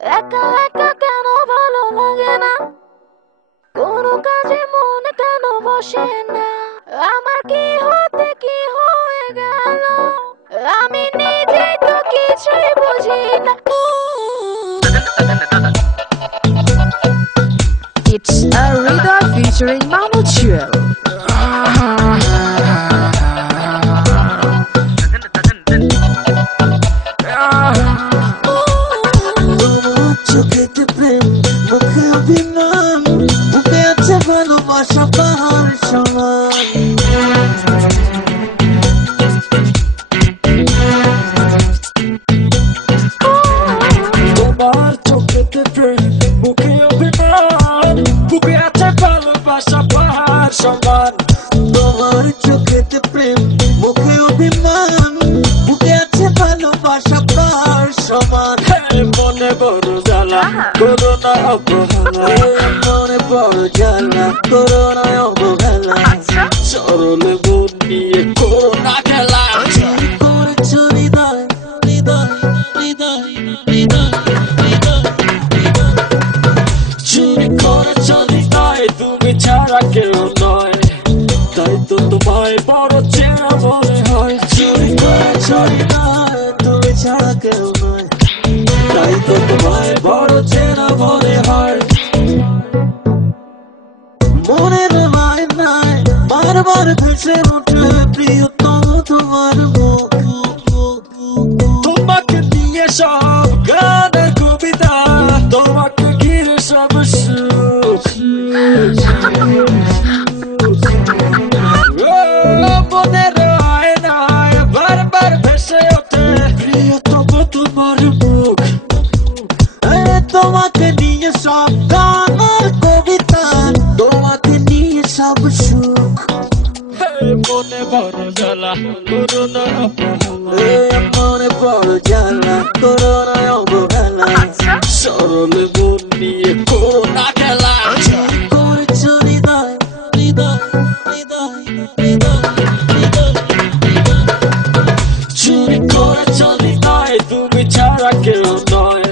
একা একা কেন ভালো লাগে না, কোনো কাজে মন কেন বসে না, আমার কি হতে কি হয়ে গেল, আমি নিজেই তো কিছুই বুঝি না। It's a Rida featuring Mamuchuel. চোখেতে প্রেম মুখে অভিমান বুকে আছে ভালোবাসা পাহাড় সমান তোমার চোখেতে প্রেম মুখে অভিমান বুকে আছে ভালোবাসা পাহাড় সমান তোমার চোখেতে প্রেম মুখে অভিমান বুকে আছে ভালোবাসা পাহাড় সমান মনে বড় জ্বালা করোনা অবহেলা মনে বড় জ্বালা করোনা অবহেলা সরলে মন নিয়ে করোনা খেলা করেছ হৃদয় হৃদয় হৃদয় হৃদয় চুরি করেছ হৃদয় তুমি ছাড়া কেউ নয় তাই তো তোমায় বড় চেনা মনে হয় চুরি করেছ হৃদয় তুমি ছাড়া কেউ নয় তাই তো তোমায় বড় চেনা মনে হয় মনের মায়নায় বারবার ভেসে ওঠে প্রিয়তম তোমার মুখ তোমাকে নিয়ে সব গানের কবিতা তোমাকে ঘিরে সব সুখ মনের মায়নায় বারবার ভেসে ওঠে প্রিয়তম তোমার মুখ তোমাকে নিয়ে সব গানের কবিতা তোমাকে নিয়ে সব সুখ মনে বড় জ্বালা করোনা অবহেলা মনে বড় জ্বালা করোনা অবহেলা সরলে মন নিয়ে করোনা খেলা করেছ হৃদয় হৃদয় হৃদয় হৃদয় হৃদয় চুরি করেছ হৃদয় তুমি ছাড়া কেউ নয়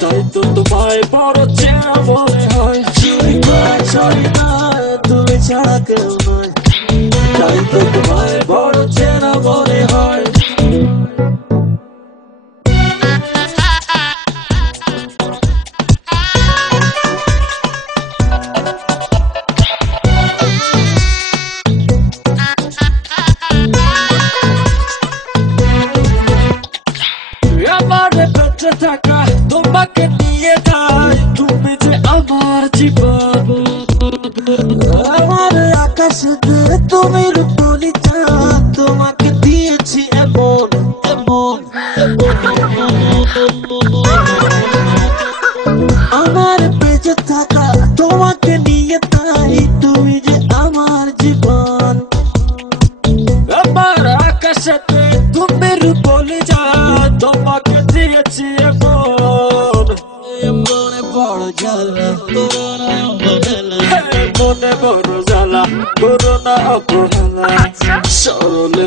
তাই তো তোমায় বড় চেনা মনে হয় চুরি করেছ হৃদয় তুমি ছাড়া কেউ নয় তাই তো তোমায় বড় চেনা মনে হয় আমার বেঁচে থাকা তোমাকে নিয়ে যাই তুমি যে আমার জীবন আমার আকাশেতে তুমি রূপলি চাঁদ তোমাকে দিয়েছি এমন এমন আমার বেঁচে থাকা তোমাকে নিয়ে তাই তুমি যে আমার জীবন আমার আকাশেতে তুমি রূপলি চাঁদ তোমাকে দিয়েছি এমন মনে বড় জ্বালা করোনা অবহেলা মনে বড় জ্বালা করোনা অবহেলা সরলে